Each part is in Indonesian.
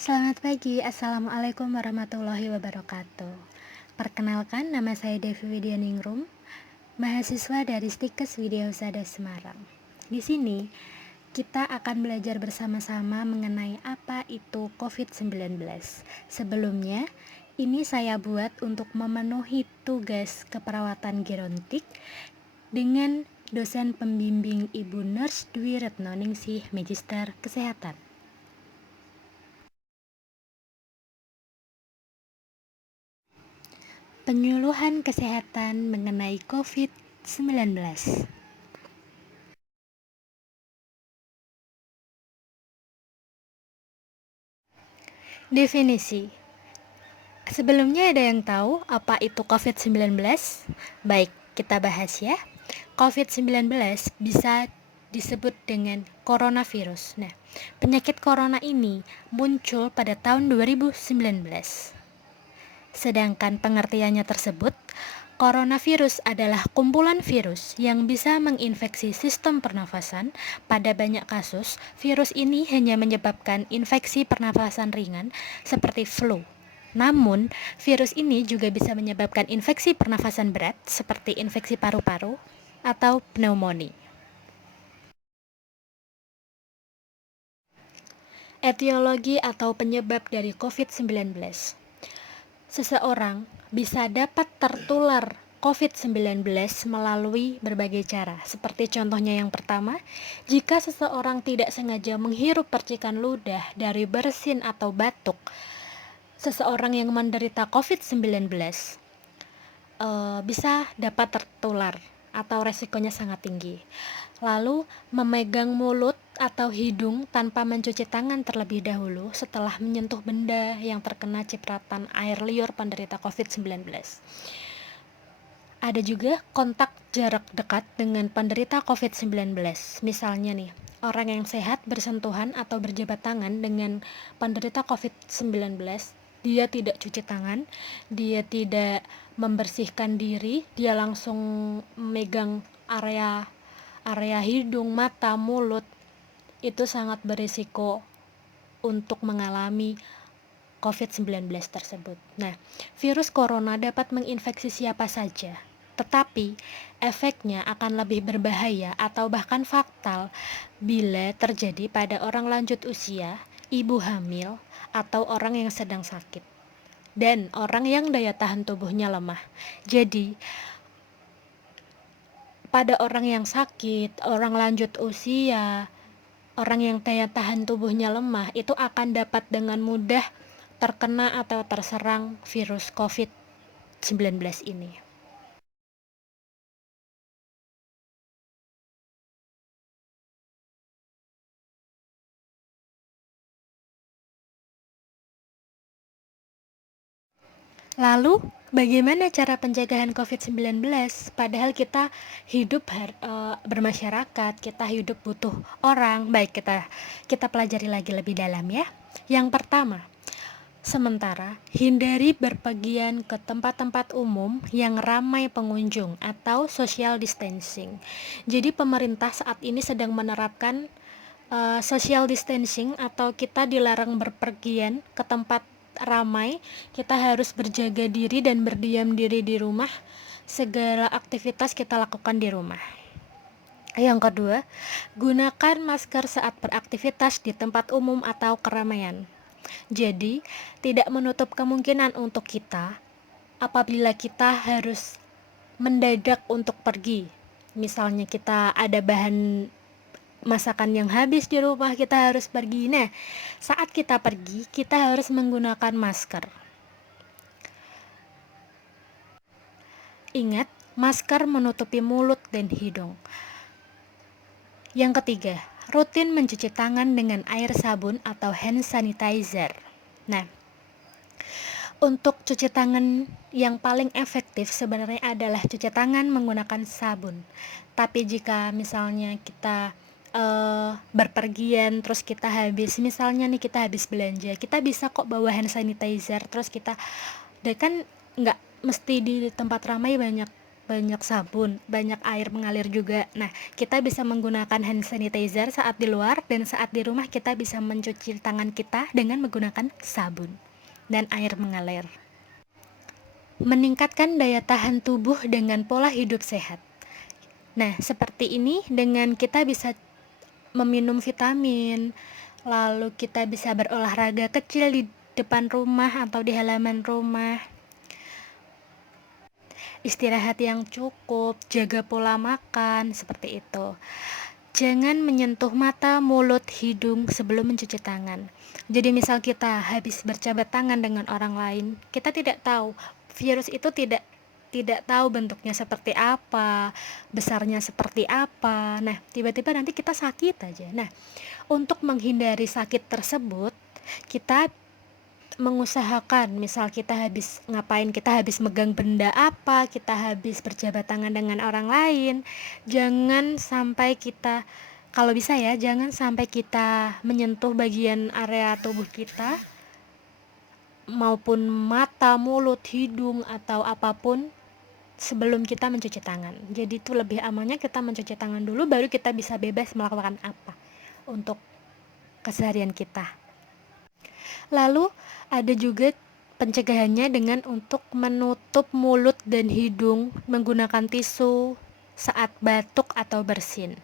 Selamat pagi, Assalamualaikum warahmatullahi wabarakatuh. Perkenalkan, nama saya Devi Widyaningrum, mahasiswa dari Stikes Widya Husada Semarang. Di sini, kita akan belajar bersama-sama mengenai apa itu COVID-19. Sebelumnya, ini saya buat untuk memenuhi tugas keperawatan gerontik dengan dosen pembimbing Ibu Nurse Dwi Retno Ningsih, Magister Kesehatan. Penyuluhan kesehatan mengenai COVID-19. Definisi. Sebelumnya ada yang tahu apa itu COVID-19? Baik, kita bahas ya. COVID-19 bisa disebut dengan coronavirus. Nah, penyakit corona ini muncul pada tahun 2019. Sedangkan pengertiannya tersebut, coronavirus adalah kumpulan virus yang bisa menginfeksi sistem pernafasan. Pada banyak kasus, virus ini hanya menyebabkan infeksi pernafasan ringan seperti flu. Namun, virus ini juga bisa menyebabkan infeksi pernafasan berat seperti infeksi paru-paru atau pneumonia. Etiologi atau penyebab dari COVID-19. Seseorang bisa dapat tertular COVID-19 melalui berbagai cara. Seperti contohnya yang pertama, jika seseorang tidak sengaja menghirup percikan ludah dari bersin atau batuk, seseorang yang menderita COVID-19 bisa dapat tertular atau resikonya sangat tinggi. Lalu, memegang mulut atau hidung tanpa mencuci tangan terlebih dahulu setelah menyentuh benda yang terkena cipratan air liur penderita COVID-19. Ada juga kontak jarak dekat dengan penderita COVID-19. Misalnya nih, orang yang sehat bersentuhan atau berjabat tangan dengan penderita COVID-19, dia tidak cuci tangan, dia tidak membersihkan diri, dia langsung memegang area hidung, mata, mulut, itu sangat berisiko untuk mengalami COVID-19 tersebut. Nah, virus corona dapat menginfeksi siapa saja, tetapi efeknya akan lebih berbahaya atau bahkan fatal bila terjadi pada orang lanjut usia, ibu hamil, atau orang yang sedang sakit, dan orang yang daya tahan tubuhnya lemah. Jadi, pada orang yang sakit, orang lanjut usia, orang yang daya tahan tubuhnya lemah, itu akan dapat dengan mudah terkena atau terserang virus COVID-19 ini. Lalu, bagaimana cara pencegahan COVID-19? Padahal kita hidup bermasyarakat, kita hidup butuh orang. Baik, kita pelajari lagi lebih dalam ya. Yang pertama, sementara hindari berpergian ke tempat-tempat umum yang ramai pengunjung atau social distancing. Jadi pemerintah saat ini sedang menerapkan social distancing atau kita dilarang berpergian ke tempat ramai, kita harus berjaga diri dan berdiam diri di rumah. Segala aktivitas kita lakukan di rumah. Yang kedua, gunakan masker saat beraktivitas di tempat umum atau keramaian. Jadi, tidak menutup kemungkinan untuk kita apabila kita harus mendadak untuk pergi. Misalnya kita ada bahan masakan yang habis di rumah, kita harus pergi. Nah, saat kita pergi, kita harus menggunakan masker. Ingat, masker menutupi mulut dan hidung. Yang ketiga, rutin mencuci tangan dengan air sabun atau hand sanitizer. Nah, untuk cuci tangan yang paling efektif sebenarnya adalah cuci tangan menggunakan sabun. Tapi jika misalnya kita berpergian, terus kita habis belanja, kita bisa kok bawa hand sanitizer, terus kita, dan kan nggak mesti di tempat ramai banyak banyak sabun, banyak air mengalir juga. Nah, kita bisa menggunakan hand sanitizer saat di luar, dan saat di rumah kita bisa mencuci tangan kita dengan menggunakan sabun dan air mengalir. Meningkatkan daya tahan tubuh dengan pola hidup sehat. Nah, seperti ini dengan kita bisa meminum vitamin, lalu kita bisa berolahraga kecil di depan rumah atau di halaman rumah, istirahat yang cukup, jaga pola makan, seperti itu. Jangan menyentuh mata, mulut, hidung sebelum mencuci tangan. Jadi misal kita habis berjabat tangan dengan orang lain, kita tidak tahu virus itu tidak tahu bentuknya seperti apa, besarnya seperti apa. Nah, tiba-tiba nanti kita sakit aja. Nah, untuk menghindari sakit tersebut, kita mengusahakan, misal kita habis ngapain, kita habis megang benda apa, kita habis berjabat tangan dengan orang lain, jangan sampai kita, kalau bisa ya, jangan sampai kita menyentuh bagian area tubuh kita maupun mata, mulut, hidung atau apapun sebelum kita mencuci tangan. Jadi itu lebih amannya kita mencuci tangan dulu, baru kita bisa bebas melakukan apa untuk keseharian kita. Lalu ada juga pencegahannya dengan untuk menutup mulut dan hidung menggunakan tisu saat batuk atau bersin.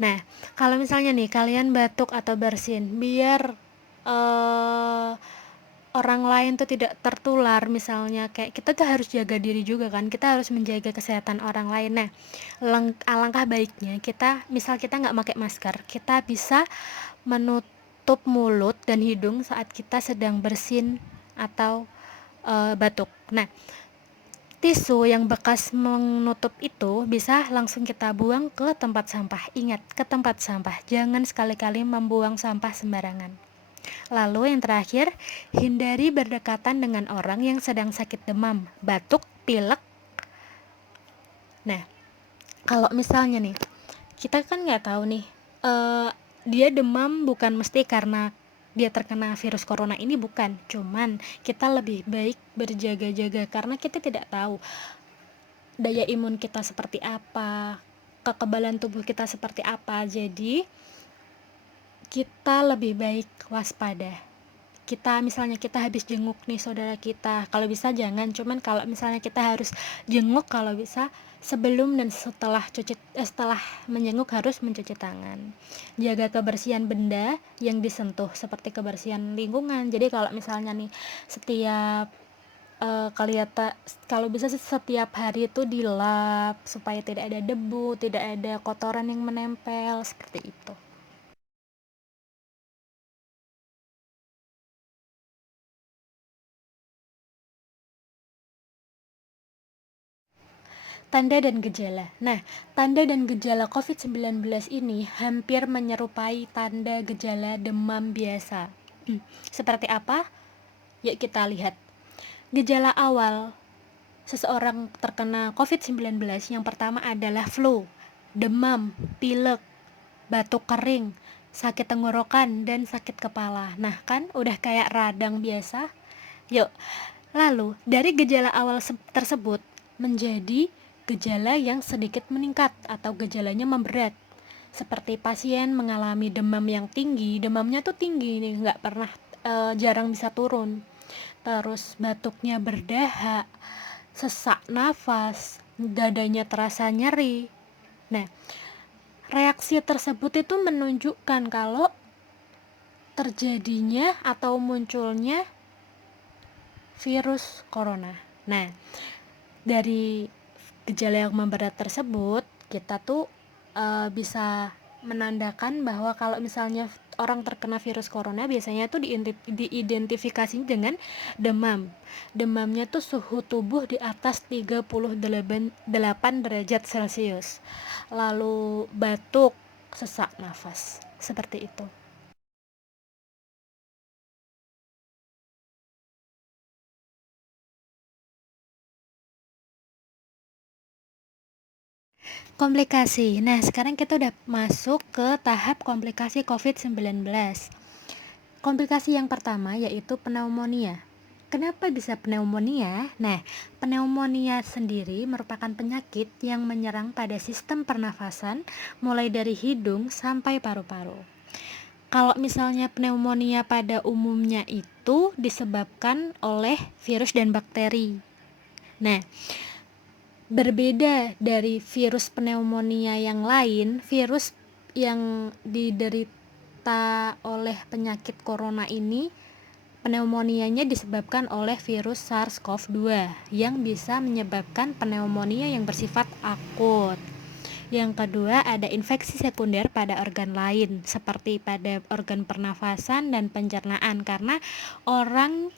Nah, kalau misalnya nih kalian batuk atau bersin, biar orang lain tuh tidak tertular, misalnya kayak kita tuh harus jaga diri juga kan, kita harus menjaga kesehatan orang lain. Nah, alangkah baiknya kita, misal kita nggak pakai masker, kita bisa menutup mulut dan hidung saat kita sedang bersin atau batuk. Nah, tisu yang bekas menutup itu bisa langsung kita buang ke tempat sampah. Ingat, ke tempat sampah. Jangan sekali-kali membuang sampah sembarangan. Lalu yang terakhir, hindari berdekatan dengan orang yang sedang sakit demam, batuk, pilek. Nah, kalau misalnya nih, kita kan nggak tahu nih, dia demam bukan mesti karena dia terkena virus corona ini, bukan. Cuman kita lebih baik berjaga-jaga karena kita tidak tahu daya imun kita seperti apa, kekebalan tubuh kita seperti apa. Jadi kita lebih baik waspada. Kita misalnya kita habis jenguk nih saudara kita, kalau bisa jangan, cuman kalau misalnya kita harus jenguk, kalau bisa sebelum dan setelah menjenguk harus mencuci tangan. Jaga kebersihan benda yang disentuh seperti kebersihan lingkungan. Jadi kalau misalnya nih setiap kalau bisa setiap hari itu dilap supaya tidak ada debu, tidak ada kotoran yang menempel, seperti itu. Tanda dan gejala. Nah, tanda dan gejala COVID-19 ini hampir menyerupai tanda gejala demam biasa. Seperti apa? Yuk kita lihat. Gejala awal seseorang terkena COVID-19 yang pertama adalah flu, demam, pilek, batuk kering, sakit tenggorokan, dan sakit kepala. Nah, kan udah kayak radang biasa. Yuk, lalu dari gejala awal tersebut menjadi gejala yang sedikit meningkat atau gejalanya memberat. Seperti pasien mengalami demam yang tinggi, demamnya tuh tinggi nih, nggak pernah, jarang bisa turun. Terus batuknya berdahak, sesak nafas, dadanya terasa nyeri. Nah, reaksi tersebut itu menunjukkan kalau terjadinya atau munculnya virus corona. Nah, dari gejala yang memberat tersebut, kita tuh bisa menandakan bahwa kalau misalnya orang terkena virus corona, biasanya tuh diidentifikasi dengan demam. Demamnya tuh suhu tubuh di atas 38 derajat Celcius. Lalu batuk, sesak nafas, seperti itu. Komplikasi. Nah, sekarang kita udah masuk ke tahap komplikasi COVID-19. Komplikasi yang pertama yaitu pneumonia. Kenapa bisa pneumonia? Nah, pneumonia sendiri merupakan penyakit yang menyerang pada sistem pernafasan mulai dari hidung sampai paru-paru. Kalau misalnya pneumonia pada umumnya itu disebabkan oleh virus dan bakteri. Nah, berbeda dari virus pneumonia yang lain, virus yang diderita oleh penyakit corona ini, pneumonianya disebabkan oleh virus SARS-CoV-2 yang bisa menyebabkan pneumonia yang bersifat akut. Yang kedua, ada infeksi sekunder pada organ lain, seperti pada organ pernafasan dan pencernaan, karena orang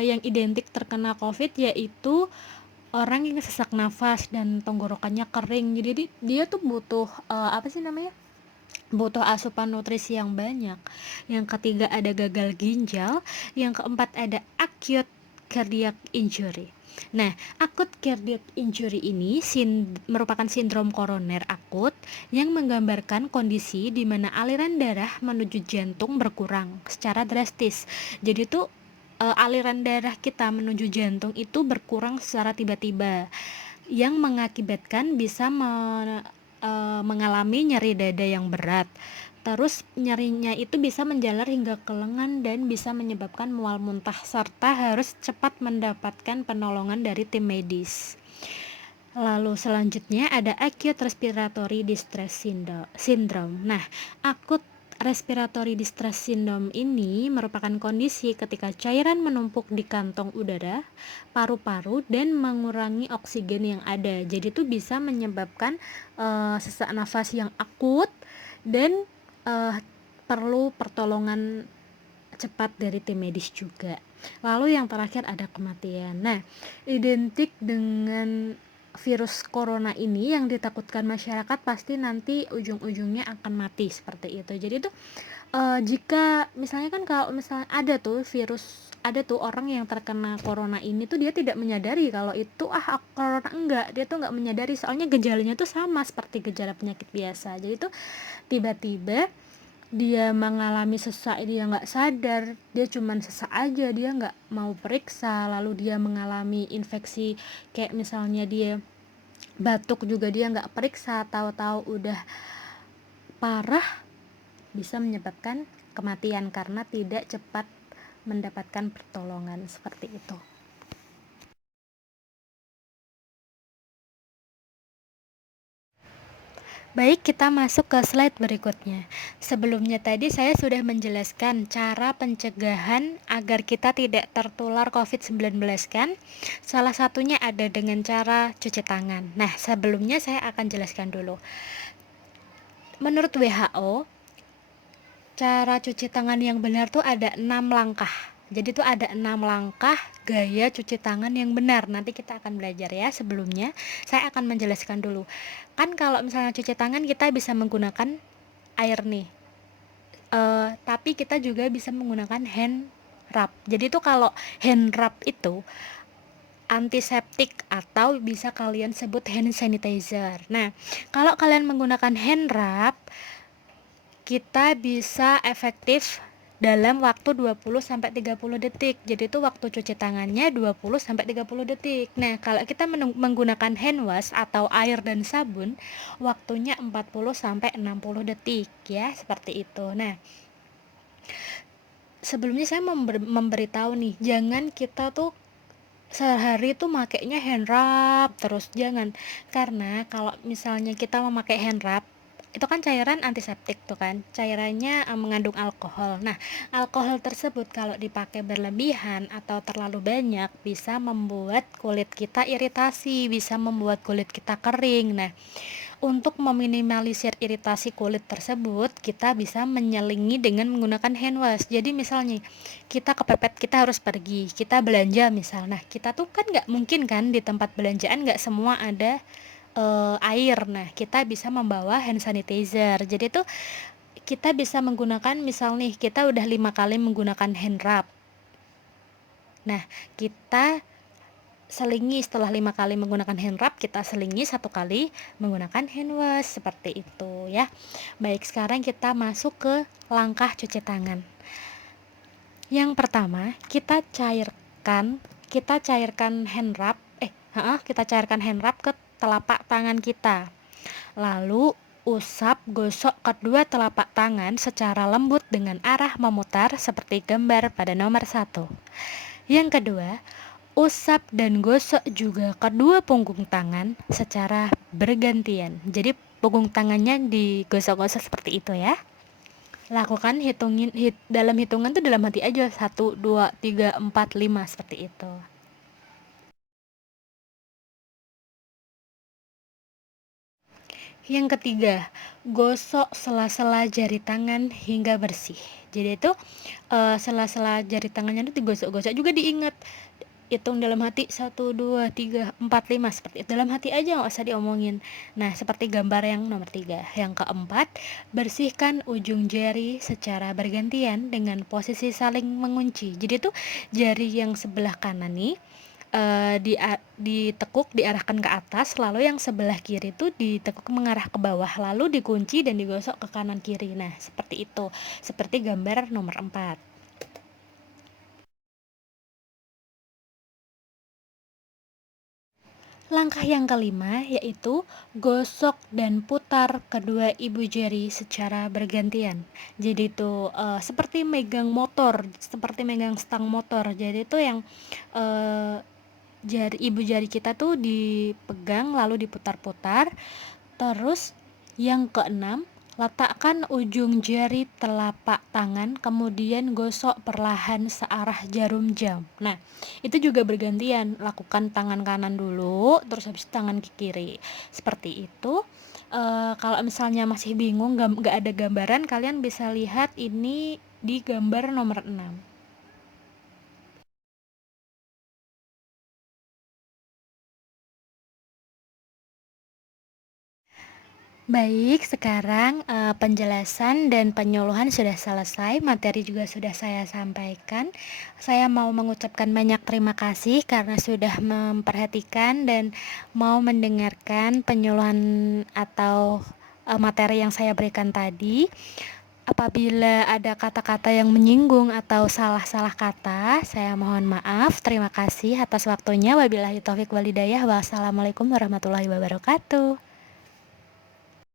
yang identik terkena COVID yaitu orang yang sesak nafas dan tenggorokannya kering. Jadi dia tuh butuh butuh asupan nutrisi yang banyak. Yang ketiga ada gagal ginjal. Yang keempat ada acute cardiac injury. Nah, acute cardiac injury ini merupakan sindrom koroner akut yang menggambarkan kondisi di mana aliran darah menuju jantung berkurang secara drastis. Jadi tuh aliran darah kita menuju jantung itu berkurang secara tiba-tiba yang mengakibatkan bisa mengalami nyeri dada yang berat. Terus nyerinya itu bisa menjalar hingga ke lengan dan bisa menyebabkan mual muntah serta harus cepat mendapatkan penolongan dari tim medis. Lalu selanjutnya ada acute respiratory distress syndrome. Nah, acute respiratory distress syndrome ini merupakan kondisi ketika cairan menumpuk di kantong udara, paru-paru, dan mengurangi oksigen yang ada. Jadi itu bisa menyebabkan sesak nafas yang akut dan perlu pertolongan cepat dari tim medis juga. Lalu yang terakhir ada kematian. Nah, identik dengan virus corona ini yang ditakutkan masyarakat pasti nanti ujung-ujungnya akan mati seperti itu. Jadi itu jika misalnya kan kalau misalnya ada tuh orang yang terkena corona ini tuh dia tidak menyadari kalau itu corona, enggak, dia tuh nggak menyadari soalnya gejalanya tuh sama seperti gejala penyakit biasa. Jadi tuh tiba-tiba dia mengalami sesak, dia nggak sadar, dia cuman sesak aja, dia nggak mau periksa, lalu dia mengalami infeksi kayak misalnya dia batuk juga dia nggak periksa, tahu-tahu udah parah, bisa menyebabkan kematian karena tidak cepat mendapatkan pertolongan seperti itu. Baik, kita masuk ke slide berikutnya. Sebelumnya tadi saya sudah menjelaskan cara pencegahan agar kita tidak tertular COVID-19 kan? Salah satunya ada dengan cara cuci tangan. Nah, sebelumnya saya akan jelaskan dulu. Menurut WHO, cara cuci tangan yang benar tuh ada 6 langkah. Jadi tuh ada 6 langkah gaya cuci tangan yang benar. Nanti kita akan belajar ya. Sebelumnya saya akan menjelaskan dulu. Kan kalau misalnya cuci tangan kita bisa menggunakan air nih. Tapi kita juga bisa menggunakan hand rub. Jadi tuh kalau hand rub itu antiseptik atau bisa kalian sebut hand sanitizer. Nah, kalau kalian menggunakan hand rub, kita bisa efektif dalam waktu 20-30 detik. Jadi itu waktu cuci tangannya 20-30 detik. Nah, kalau kita menggunakan hand wash atau air dan sabun, waktunya 40-60 detik ya, seperti itu. Nah, sebelumnya saya memberitahu nih, jangan kita tuh sehari tuh makainya hand rub terus, jangan. Karena kalau misalnya kita memakai hand rub itu kan cairan antiseptik tuh kan, cairannya mengandung alkohol. Nah, alkohol tersebut kalau dipakai berlebihan atau terlalu banyak bisa membuat kulit kita iritasi, bisa membuat kulit kita kering. Nah, untuk meminimalisir iritasi kulit tersebut, kita bisa menyelingi dengan menggunakan hand wash. Jadi misalnya kita kepepet, kita harus pergi, kita belanja misalnya. Nah, kita tuh kan nggak mungkin kan di tempat belanjaan nggak semua ada air. Nah, kita bisa membawa hand sanitizer. Jadi tuh kita bisa menggunakan, misal nih kita udah 5 kali menggunakan hand rub. Nah, kita selingi setelah 5 kali menggunakan hand rub, kita selingi 1 kali menggunakan hand wash, seperti itu ya. Baik, sekarang kita masuk ke langkah cuci tangan. Yang pertama, kita kita cairkan hand rub ke telapak tangan kita. Lalu usap gosok kedua telapak tangan secara lembut dengan arah memutar seperti gambar pada nomor 1. Yang kedua, usap dan gosok juga kedua punggung tangan secara bergantian. Jadi punggung tangannya digosok-gosok seperti itu ya. Lakukan dalam hitungan tuh dalam hati aja, 1, 2, 3, 4, 5 seperti itu. Yang ketiga, gosok sela-sela jari tangan hingga bersih. Jadi itu sela-sela jari tangannya itu digosok-gosok juga, diingat hitung dalam hati 1, 2, 3, 4, 5 seperti itu. Dalam hati aja, nggak usah diomongin. Nah, seperti gambar yang nomor 3. Yang keempat, bersihkan ujung jari secara bergantian dengan posisi saling mengunci. Jadi itu jari yang sebelah kanan nih ditekuk, diarahkan ke atas, lalu yang sebelah kiri itu ditekuk mengarah ke bawah, lalu dikunci dan digosok ke kanan kiri. Nah, seperti itu. Seperti gambar nomor 4. Langkah yang kelima yaitu gosok dan putar kedua ibu jari secara bergantian. Jadi itu seperti megang motor, seperti megang stang motor. Jadi itu yang ibu jari kita tuh dipegang lalu diputar-putar. Terus yang keenam, letakkan ujung jari telapak tangan kemudian gosok perlahan searah jarum jam. Nah, itu juga bergantian, lakukan tangan kanan dulu terus habis tangan kiri. Seperti itu. Kalau misalnya masih bingung, nggak ada gambaran, kalian bisa lihat ini di gambar nomor 6. Baik, sekarang penjelasan dan penyuluhan sudah selesai, materi juga sudah saya sampaikan. Saya mau mengucapkan banyak terima kasih karena sudah memperhatikan dan mau mendengarkan penyuluhan atau materi yang saya berikan tadi. Apabila ada kata-kata yang menyinggung atau salah-salah kata, saya mohon maaf. Terima kasih atas waktunya. Wabillahi taufik walhidayah. Wassalamualaikum warahmatullahi wabarakatuh.